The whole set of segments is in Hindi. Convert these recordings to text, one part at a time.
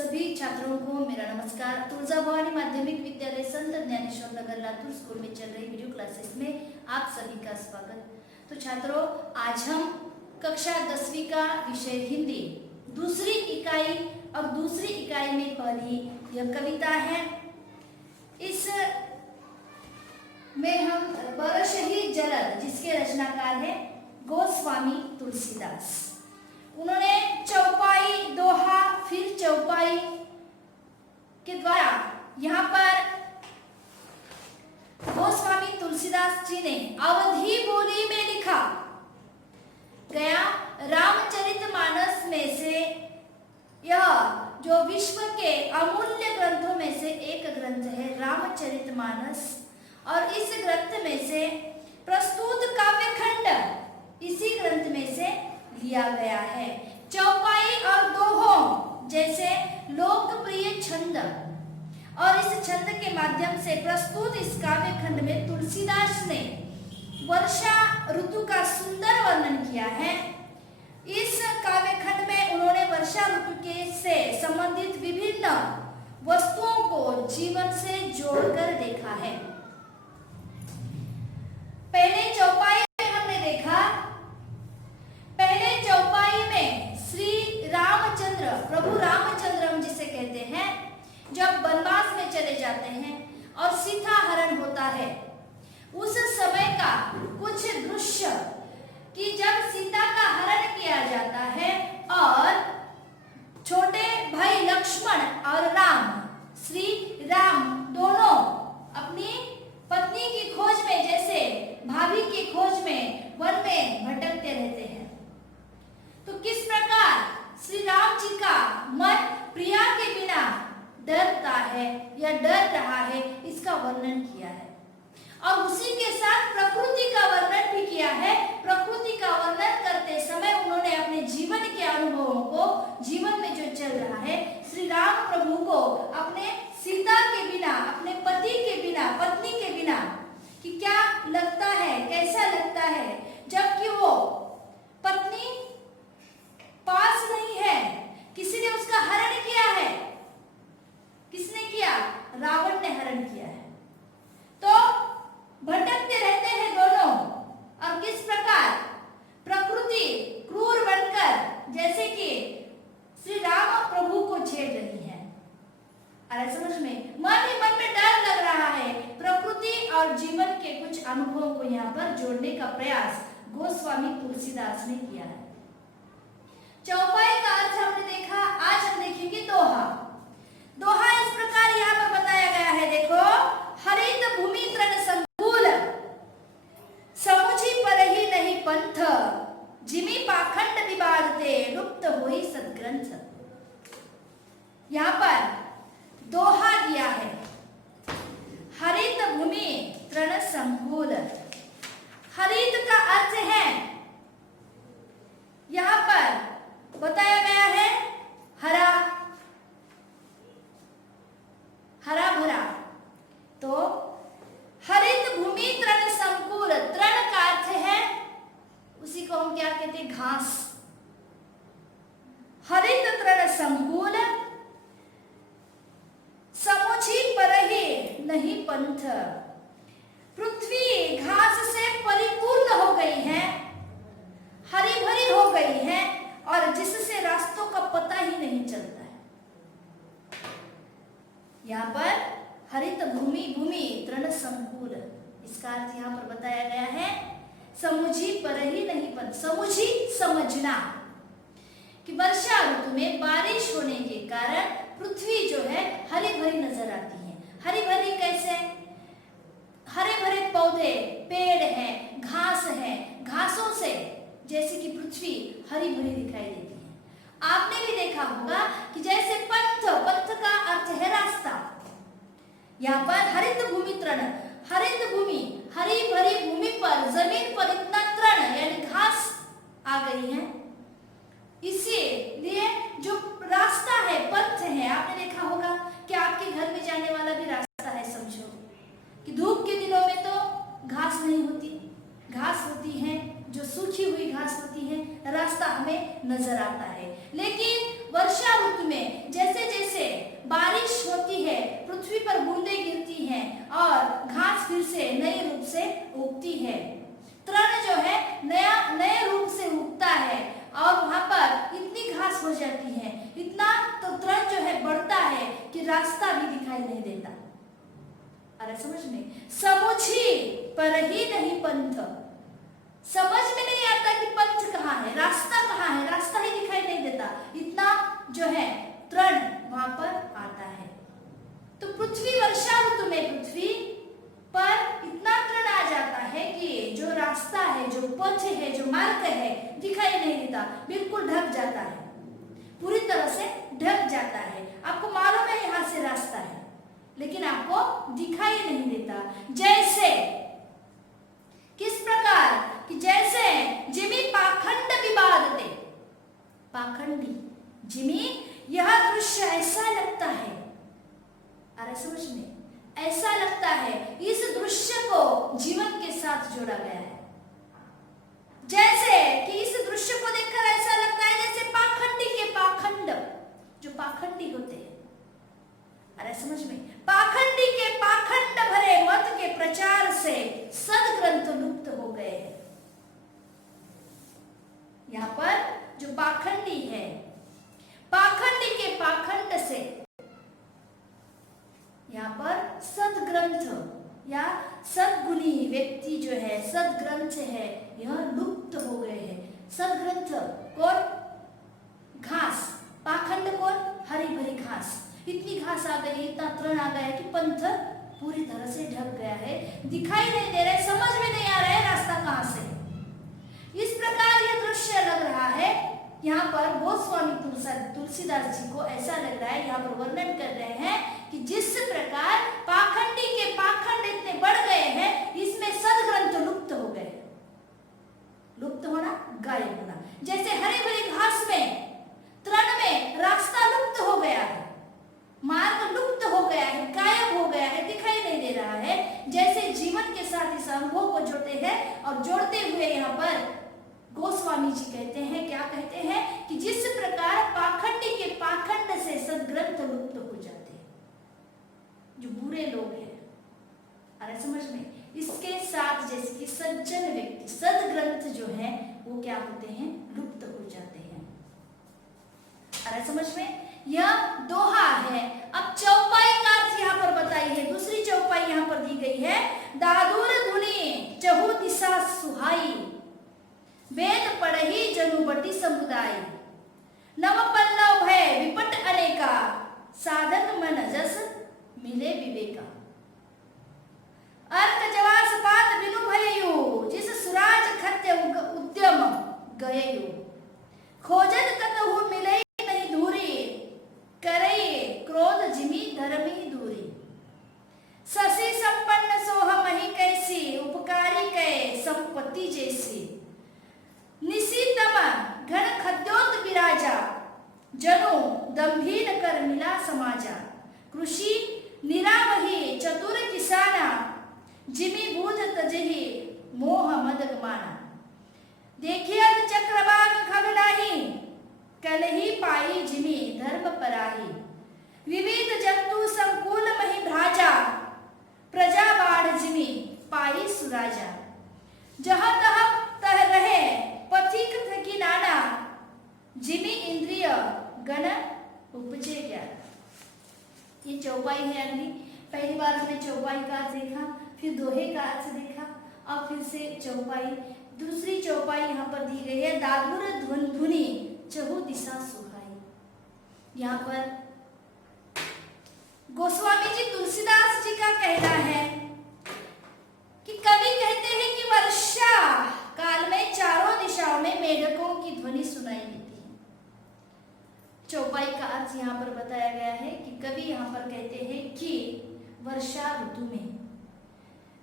सभी छात्रों को मेरा नमस्कार। तुलजा भवानी माध्यमिक विद्यालय संत ज्ञानेश्वर नगर लातूर स्कूल में चल रही वीडियो क्लासेस में आप सभी का स्वागत। तो छात्रों, आज हम कक्षा 10वीं का विषय हिंदी दूसरी इकाई और दूसरी इकाई में पढ़ी यह कविता है। इस में हम बरस ही जलद, जिसके रचनाकार है गोस्वामी तुलसीदास। उन्होंने चौपाई, दोहा, फिर चौपाई के द्वारा यहाँ पर गोस्वामी तुलसीदास जी ने अवधी बोली में लिखा गया रामचरितमानस में से यह जो विश्व के अमूल्य ग्रंथों में से एक ग्रंथ है रामचरितमानस, और इस ग्रंथ में से प्रस्तुत काव्य खंड इसी ग्रंथ में से लिया गया है। चौपाई और दोहों जैसे लोकप्रिय छंद और इस छंद के माध्यम से प्रस्तुत इस काव्य खंड में तुलसीदास ने वर्षा ऋतु का सुंदर वर्णन किया है। इस काव्य खंड में उन्होंने वर्षा ऋतु के से संबंधित विभिन्न वस्तुओं को जीवन से जोड़कर देखा है। पहले चौपाई में हमने देखा, पहले चौपाई में श्री रामचंद्र, प्रभु रामचंद्र हम जिसे कहते हैं, जब वनवास में चले जाते हैं और सीता हरण होता है, उस समय का कुछ दृश्य कि जब सीता का हरण किया जाता है और छोटे भाई लक्ष्मण और राम, श्री राम दोनों अपनी पत्नी की खोज में, जैसे भाभी की खोज में वन में भटकते रहते हैं, तो किस प्रकार श्री राम जी का मन प्रिया के बिना डरता है या डर रहा है, इसका वर्णन किया है। और उसी के साथ प्रकृति का वर्णन भी किया है। प्रकृति का वर्णन करते समय उन्होंने अपने जीवन के अनुभवों को, जीवन में जो चल रहा है, श्री राम प्रभु को अपने सीता के बिना, अपने पति के बिना, पत्नी के बिना, कि क्या लगता है, कैसा लगता है जबकि वो पत्नी पास नहीं है, किसी ने उसका हरण किया है। किसने किया? रावण ने हरण किया है। तो भटकते रहते हैं दोनों, और किस प्रकार प्रकृति क्रूर बनकर जैसे कि श्री राम प्रभु को छेड़ रही है। अरे समझ में, मन ही मन में डर लग रहा है। प्रकृति और जीवन के कुछ अनुभवों को यहाँ पर जोड़ने का प्रयास गोस्वामी तुलसीदास ने किया है। चौपाई का अर्थ हमने देखा, आज हम देखेंगे दोहा। दोहा इस प्रकार यहाँ पर बताया गया है, देखो, हरित भूमि तृण संकुल, समुझी परहि नहीं पंथ, जिमि पाखंड विवादते, लुप्त होई सद्ग्रंथ। यहाँ पर दोहा दिया है, हरित भूमि तृण संकुल। हरित का अर्थ है, यहाँ पर बताया गया है हरा, हरा भरा। तो हरित भूमि तृण संकुल, तृण का अर्थ है, उसी को हम क्या कहते हैं? घास। हरित तृण संकुल, समुझी परहि नहीं पंथ। पृथ्वी घास से परिपूर्ण हो गई है, हरी भरी हो गई है, और जिससे रास्तों का पता ही नहीं चलता है। यहाँ पर हरित भूमि, भूमि तृण संकुल, इसका अर्थ यहाँ पर बताया गया है समुझी परहि नहीं पंथ। समुझी समझना, कि वर्षा ऋतु में बारिश होने के कारण पृथ्वी जो है हरी भरी नजर आती है। हरी भरी कैसे? हरे भरे पौधे, पेड़ हैं, घास है, घासों से जैसे कि पृथ्वी हरी भरी दिखाई देती है। आपने भी देखा होगा कि जैसे पंथ, पंथ का अर्थ है रास्ता। यहाँ पर हरित भूमि तृण, हरित भूमि, हरी भरी भूमि पर, जमीन पर इतना तृण यानी घास आ गई है, इसीलिए जो रास्ता है, पंथ है। आपने देखा होगा कि आपके घर में जाने वाला भी रास्ता है। समझो कि धूप के दिनों में तो घास नहीं होती, घास होती है जो सूखी हुई घास होती है, रास्ता हमें नजर आता है। लेकिन वर्षा वर्षा ऋतु में जैसे जैसे बारिश होती है, पृथ्वी पर बूंदें गिरती हैं और घास फिर से नए रूप से उगती है। तृण जो है नए रूप से उगता है और वहां पर इतनी घास हो जाती है, इतना तो तृण जो है बढ़ता है कि रास्ता भी दिखाई नहीं देता। अरे समझ में, समुझी पर ही नहीं पंथ, समझ में नहीं आता कि पंथ कहाँ है, रास्ता कहाँ है, रास्ता ही दिखाई नहीं देता, इतना जो है तृण वहां पर आता है। तो पृथ्वी वर्षा ऋतु में पृथ्वी पर इतना तृण आ जाता है कि जो रास्ता है, जो पथ है, जो मार्ग है दिखाई नहीं देता, बिल्कुल ढक जाता है, पूरी तरह से ढक जाता है। आपको मालूम है यहाँ से रास्ता है लेकिन आपको दिखाई नहीं देता। जैसे किस प्रकार कि जैसे जिमी पाखंड विवादते, पाखंडी जिमी, यह दृश्य ऐसा लगता है, अरे समझ में, ऐसा लगता है, इस दृश्य को जीवन के साथ जोड़ा गया है। जैसे कि इस दृश्य को देखकर ऐसा लगता है जैसे पाखंडी के पाखंड, जो पाखंडी होते हैं, अरे समझ में, पाखंडी के पाखंड भरे मत के प्रचार से सदग्रंथ लुप्त हो गए हैं। यहाँ पर जो पाखंडी है, पाखंडी के पाखंड से यहाँ पर सदग्रंथ या सदगुणी व्यक्ति जो है, सदग्रंथ है, यह लुप्त हो गए हैं। सदग्रंथ कौन? घास, पाखंड कौन? हरी भरी घास, इतनी घास आ गई, इतना तृण आ गया कि पंथ पूरी तरह से ढक गया है, दिखाई नहीं दे रहा है, समझ में नहीं आ रहा है रास्ता कहाँ से। इस प्रकार यह दृश्य लग रहा है। यहाँ पर गोस्वामी तुलसीदास जी को ऐसा लग रहा है, यहाँ पर वर्णन कर रहे हैं कि जिस प्रकार पाखंडी के पाखंड इतने बढ़ गए हैं, इसमें सदग्रंथ लुप्त हो गए। लुप्त होना, गायब होना, जैसे हरी भरी घास में, तृण में रास्ता लुप्त हो गया है, मार्ग लुप्त हो गया है, गायब हो गया है, दिखाई नहीं दे रहा है। जैसे जीवन के साथ इस अनुभव को जोड़ते हैं और जोड़ते हुए यहाँ पर गोस्वामी जी कहते हैं, क्या कहते हैं कि जिस प्रकार पाखंडी के पाखंड से सदग्रंथ लुप्त हो जाते हैं, जो बुरे लोग हैं, अरे समझ में, इसके साथ जैसे कि सज्जन व्यक्ति, सदग्रंथ जो है वो क्या होते हैं? लुप्त हो जाते हैं। अरे समझ में, यह दोहा है। अब चौपाई का अर्थ यहाँ पर बताई है, दूसरी चौपाई यहाँ पर दी गई है। दादुर धुनी चहु दिशा सुहाई, वेद पढ़ही जनु बटी समुदाय, नव पल्लव भय विपट अनेका, साधक मन जस मिले विवेका। अर्क जवास पात बिनु भययु, जिस सुराज खत्य उद्यम गययु, खोजत कतहु मिले नहीं दूरी, करई क्रोध जिमी धर्मी दूरी। शशि संपन्न सोह मही कैसी, उपकारी कै संपत्ति जैसी, निशीतम घन खद्योत विराजा, जनो दंभीन कर मिला समाजा। कृषि निरामही चतुर किसाना, जिमी बूझ तजही मोह मद गमाना। देखिए चक्रवाक खगनाही, कलही पाई जिमी धर्म पराही, विविध जंतु संकुल मही भ्राजा, प्रजा बाढ़ जिमी पाई सुराजा। जहाँ तह रहे पथिक थकी नाना, जिमी इंद्रिय गण उपजे ज्ञान। ये चौपाई है अगली। पहली बार हमने चौपाई का अर्थ देखा, फिर दोहे का अर्थ देखा, अब फिर से चौपाई, दूसरी चौपाई यहाँ पर दी गई है। दादुर धुनी चहु दिशा सुहाई। यहाँ पर गोस्वामी जी तुलसीदास जी का कहना है कि कवि कहते हैं कि वर्षा काल में चारों दिशाओं में मेढकों की ध्वनि सुनाई देती है। चौपाई का अर्थ यहाँ पर बताया गया है कि कवि यहाँ पर कहते हैं कि वर्षा ऋतु में,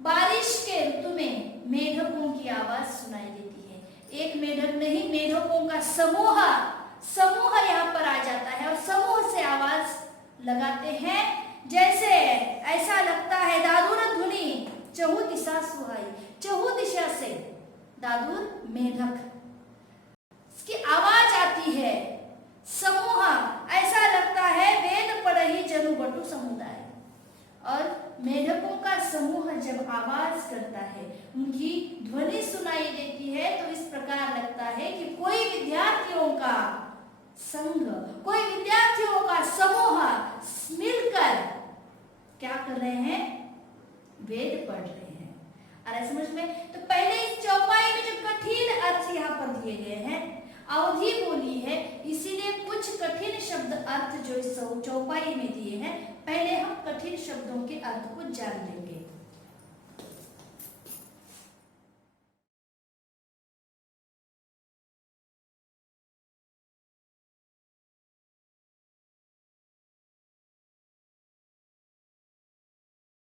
बारिश के ऋतु में मेढकों की आवाज सुनाई देती है। एक मेढक नहीं, मेढकों का समूह यहाँ पर आ जाता है और समूह से आवाज लगाते हैं। जैसे ऐसा लगता है दादुर धुनी चहु दिशा सुहाई, चहु दिशा से दादुर मेढक की आवाज आती है, समूह का संघ, कोई विद्यार्थियों का समूह मिलकर क्या कर रहे हैं? वेद पढ़ रहे हैं। आ रहा है समझ में? तो पहले इस चौपाई में जो कठिन अर्थ यहाँ पर दिए गए हैं, अवधि बोली है, इसीलिए कुछ कठिन शब्द अर्थ जो इस चौपाई में दिए हैं, पहले हम कठिन शब्दों के अर्थ को जान लेंगे।